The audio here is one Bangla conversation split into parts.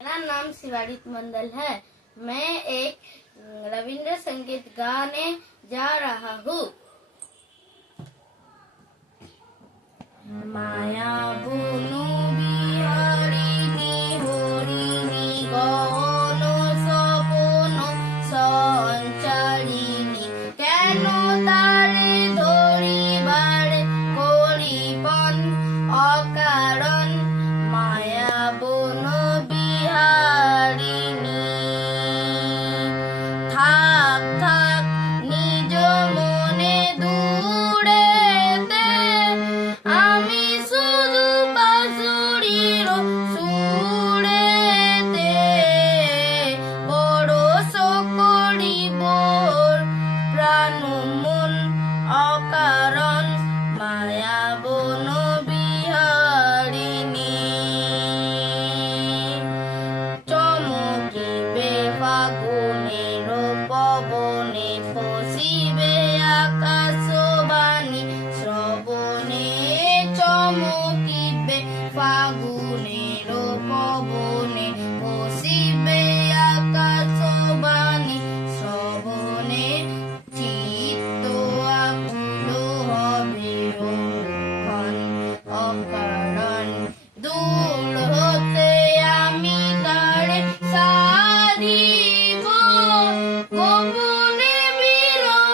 मेरा नाम शिवालिक मंडल है। मैं एक रविंद्र संगीत गाने जा रहा हूँ। माया बुनु बिहारिणी हरिणी गहन सपन संचारिणी केन तारे धरिबारे करिपन अकारण माया बुनु बिहारिणी থাক থাক নিজ মনে দূরেতে আমি শুধু বাঁশুরির সুরেতে পরশ করিব প্রাণ মন অকারণ মায়া বন বিহারিণী চমকিবে ফাগুনের পবনে পশিবে আকাশবাণী শ্রবণে চমকিবে ফাগুনের পবনে পশিবে আকাশবাণী শ্রবণে চিত্ত আকুল হবে রোহন অকারণ দূর হতে আমি তারে সাধিব গোপনে বিরহ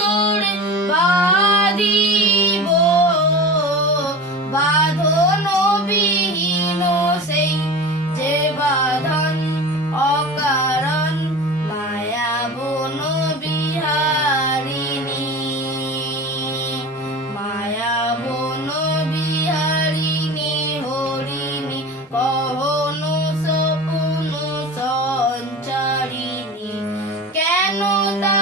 দৌড়ে বাঁধিব বাঁধন বিহীন সেই যে বাঁধন অকারণ মায়া বন বিহারিণী মায়া বন বিহারিণী হরিণী গহন সপন সঞ্চারিণী কেন তা